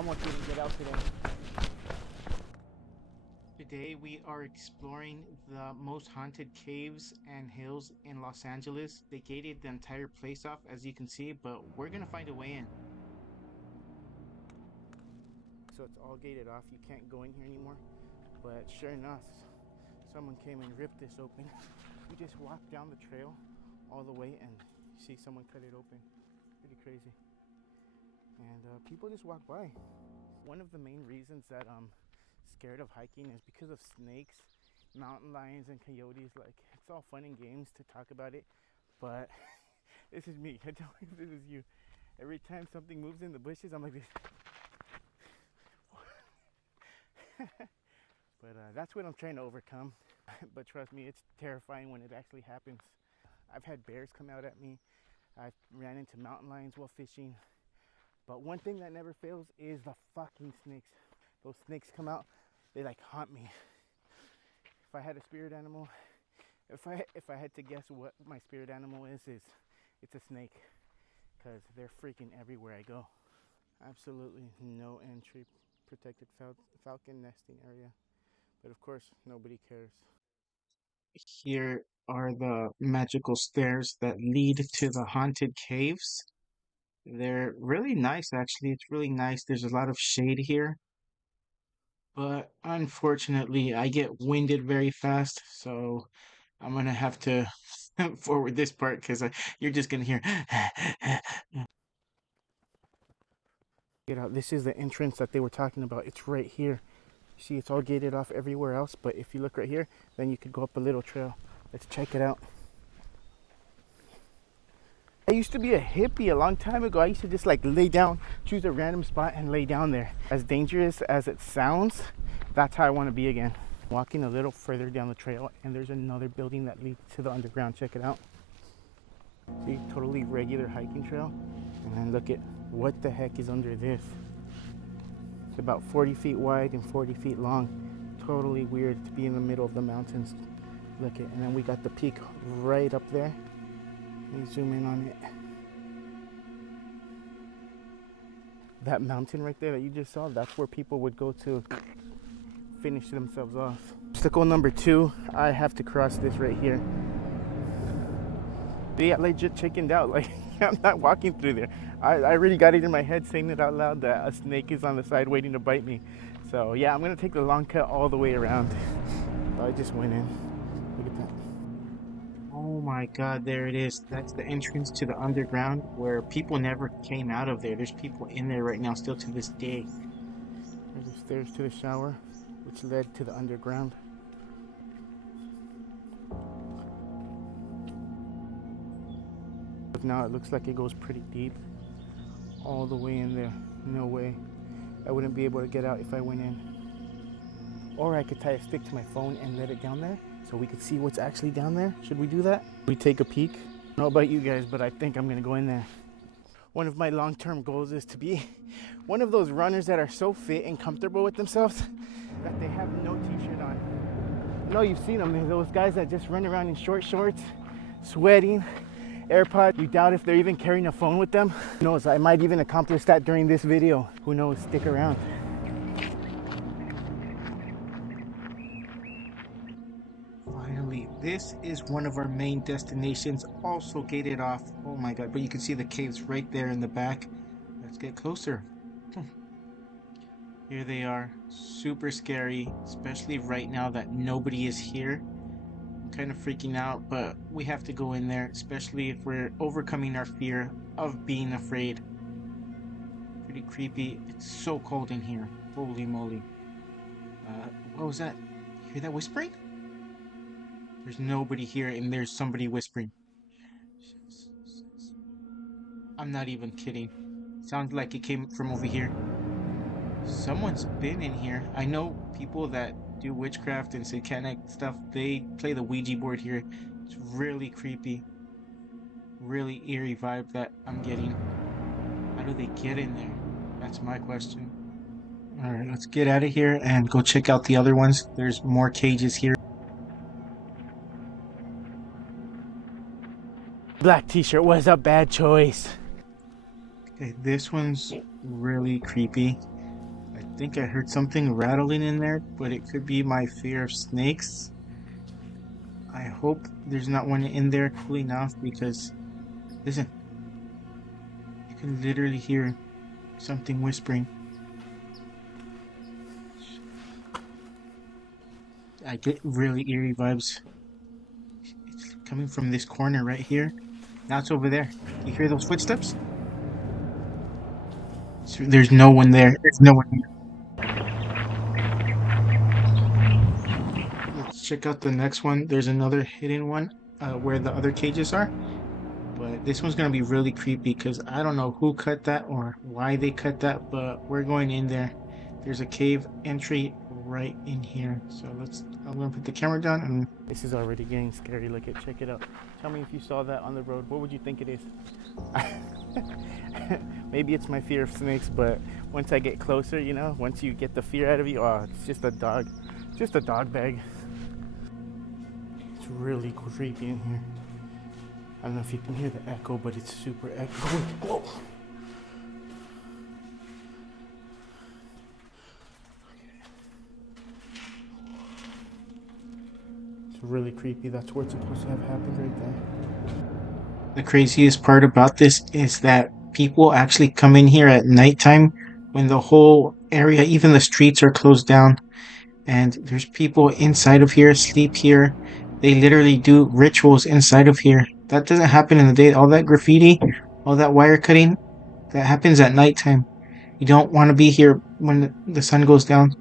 almost didn't get out today. Today we are exploring the most haunted caves and hills in Los Angeles. They gated the entire place off, as you can see, but we're gonna find a way in. So it's all gated off. You can't go in here anymore. But sure enough, someone came and ripped this open. We just walked down the trail all the way and you see someone cut it open. Pretty crazy. And people just walk by. One of the main reasons that I'm scared of hiking is because of snakes, mountain lions, and coyotes. Like, it's all fun and games to talk about it, but this is me. I don't know if this is you. Every time something moves in the bushes, I'm like this. But that's what I'm trying to overcome. But trust me, it's terrifying when it actually happens. I've had bears come out at me. I've ran into mountain lions while fishing. But one thing that never fails is the fucking snakes. Those snakes come out, they like haunt me. If I had a spirit animal, if I had to guess what my spirit animal is it's a snake, because they're freaking everywhere I go. Absolutely no entry, protected falcon nesting area. But of course, nobody cares. Here are the magical stairs that lead to the haunted caves. They're really nice, actually. It's really nice. There's a lot of shade here. But unfortunately, I get winded very fast, so I'm gonna have to forward this part because you're just gonna hear. Get out. This is the entrance that they were talking about. It's right here. See, it's all gated off everywhere else, but if you look right here, then you could go up a little trail. Let's check it out. I used to be a hippie a long time ago. I used to just like lay down, choose a random spot and lay down there. As dangerous as it sounds, that's how I want to be again. Walking a little further down the trail, and there's another building that leads to the underground. Check it out. See, totally regular hiking trail. And then look at what the heck is under this. It's about 40 feet wide and 40 feet long. Totally weird to be in the middle of the mountains. Look at, and then we got the peak right up there. Let me zoom in on it. That mountain right there that you just saw, that's where people would go to finish themselves off. Obstacle number 2, I have to cross this right here. Yeah, legit chickened out. Like, I'm not walking through there. I already got it in my head saying it out loud that a snake is on the side waiting to bite me. So yeah, I'm gonna take the long cut all the way around. So I just went in. Look at that. Oh my god, there it is. That's the entrance to the underground where people never came out of there. There's people in there right now still to this day. There's the stairs to the shower, which led to the underground. But now it looks like it goes pretty deep. All the way in there. No way. I wouldn't be able to get out if I went in. Or I could tie a stick to my phone and let it down there so we could see what's actually down there. Should we do that? We take a peek? I don't know about you guys, but I think I'm gonna go in there. One of my long-term goals is to be one of those runners that are so fit and comfortable with themselves that they have no t-shirt on. I know you've seen them. They're those guys that just run around in short shorts, sweating, AirPods. You doubt if they're even carrying a phone with them. Who knows? I might even accomplish that during this video. Who knows? Stick around. Finally, this is one of our main destinations, also gated off. Oh my god, but you can see the caves right there in the back. Let's get closer. Here they are. Super scary, especially right now that nobody is here. Kind of freaking out, but we have to go in there, especially if we're overcoming our fear of being afraid. Pretty creepy. It's so cold in here. Holy moly. What was that? You hear that whispering? There's nobody here and there's somebody whispering. I'm not even kidding. Sounds like it came from over here. Someone's been in here. I know people that do witchcraft and satanic stuff, they play the Ouija board here. It's really creepy. Really eerie vibe that I'm getting. How do they get in there? That's my question. Alright, let's get out of here and go check out the other ones. There's more cages here. Black t-shirt was a bad choice. Okay, this one's really creepy. think I heard something rattling in there, but it could be my fear of snakes. I hope there's not one in there cooling off because, listen, you can literally hear something whispering. I get really eerie vibes. It's coming from this corner right here. Now it's over there. You hear those footsteps? There's no one there. There's no one here. Let's check out the next one. There's another hidden one where the other cages are. But this one's going to be really creepy because I don't know who cut that or why they cut that, but we're going in there. There's a cave entry right in here. So I'm going to put the camera down and This is already getting scary. Look at, check it out. Tell me if you saw that on the road. What would you think it is? Maybe it's my fear of snakes, but once I get closer, you know, once you get the fear out of you, oh, it's just a dog. Just a dog bag. It's really creepy in here. I don't know if you can hear the echo, but it's super echoey. Whoa. It's really creepy. That's what's supposed to have happened right there. the craziest part about this is that people actually come in here at nighttime when the whole area, even the streets, are closed down. And there's people inside of here, sleep here. They literally do rituals inside of here. That doesn't happen in the day. All that graffiti, all that wire cutting, that happens at nighttime. You don't want to be here when the sun goes down.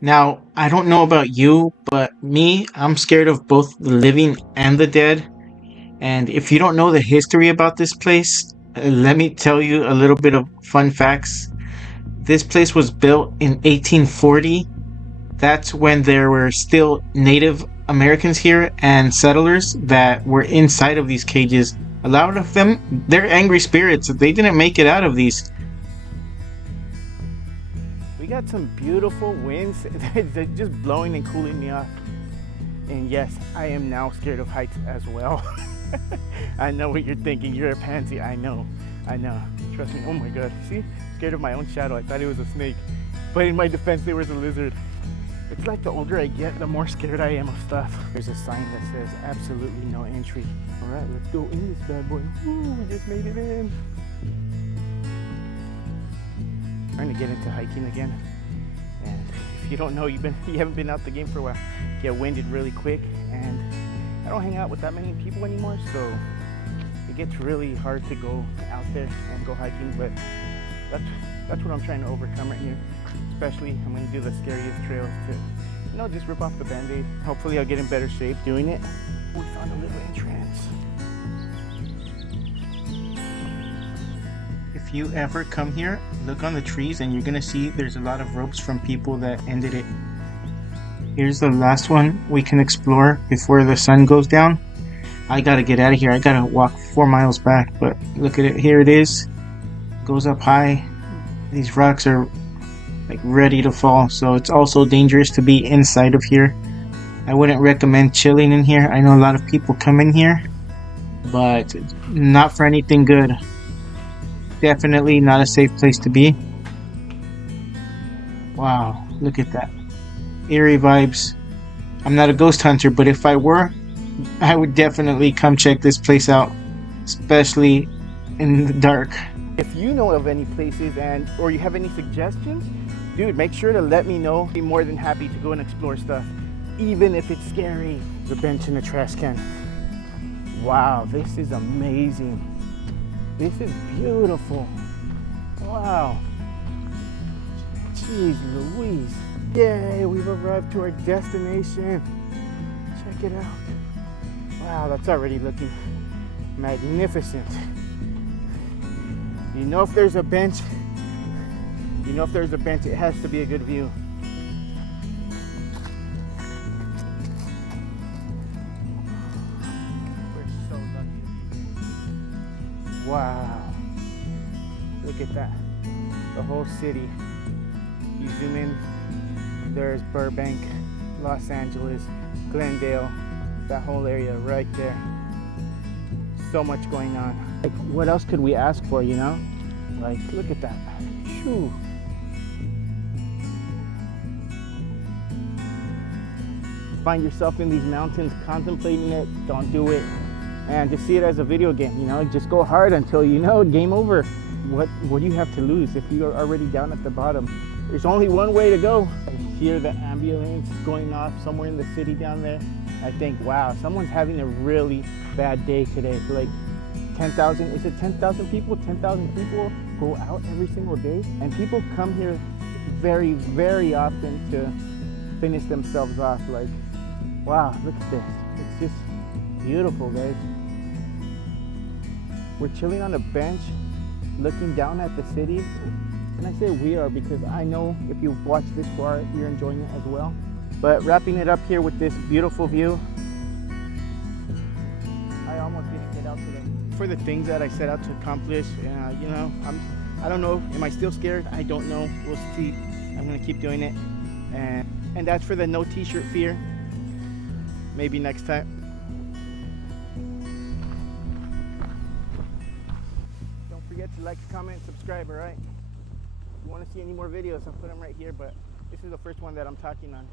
Now, I don't know about you, but me, I'm scared of both the living and the dead. And if you don't know the history about this place, let me tell you a little bit of fun facts. This place was built in 1840. That's when there were still Native Americans here and settlers that were inside of these cages. A lot of them, they're angry spirits. They didn't make it out of these. We got some beautiful winds. They're just blowing and cooling me off. And yes, I am now scared of heights as well. I know what you're thinking. You're a pansy. I know. Trust me. Oh my God. See? Scared of my own shadow. I thought it was a snake. But in my defense, there was a lizard. It's like the older I get, the more scared I am of stuff. There's a sign that says absolutely no entry. All right, let's go in this bad boy. Ooh, we just made it in. Trying to get into hiking again. And if you don't know, you haven't been out the game for a while, get winded really quick. And I don't hang out with that many people anymore, so it gets really hard to go out there and go hiking. But that's what I'm trying to overcome right here. Especially, I'm going to do the scariest trails to, just rip off the band-aid. Hopefully I'll get in better shape doing it. We found a little entrance. If you ever come here, look on the trees and you're going to see there's a lot of ropes from people that ended it. Here's the last one we can explore before the sun goes down. I got to get out of here. I got to walk 4 miles back, but look at it. Here it is. Goes up high. These rocks are like ready to fall, so it's also dangerous to be inside of here. I wouldn't recommend chilling in here. I know a lot of people come in here, but not for anything good. Definitely not a safe place to be. Wow, look at that. Eerie vibes. I'm not a ghost hunter, but if I were, I would definitely come check this place out, especially in the dark. If you know of any places or you have any suggestions, dude, make sure to let me know. Be more than happy to go and explore stuff, even if it's scary. The bench in the trash can. Wow, this is amazing. This is beautiful. Wow. Jeez Louise. Yay, we've arrived to our destination. Check it out. Wow, that's already looking magnificent. You know, if there's a bench, it has to be a good view. We're so lucky to be here. Wow. Look at that. The whole city. You zoom in, there's Burbank, Los Angeles, Glendale, that whole area right there. So much going on. Like, what else could we ask for, Like, look at that. Shoo. find yourself in these mountains contemplating it, don't do it. And just see it as a video game, you know, just go hard until you know, game over. What do you have to lose if you're already down at the bottom? There's only one way to go. I hear the ambulance going off somewhere in the city down there. I think, wow, someone's having a really bad day today. So like 10,000, is it 10,000 people? 10,000 people go out every single day. And people come here very, very often to finish themselves off. Like, wow, look at this. It's just beautiful, guys. We're chilling on a bench, looking down at the city. And I say we are because I know if you've watched this far, you're enjoying it as well. But wrapping it up here with this beautiful view. I almost didn't get out today. For the things that I set out to accomplish, you know, I don't know, am I still scared? I don't know, we'll see. I'm gonna keep doing it. And that's for the no t-shirt fear. Maybe next time. Don't forget to like, comment, subscribe, all right? If you want to see any more videos, I'll put them right here, but this is the first one that I'm talking on.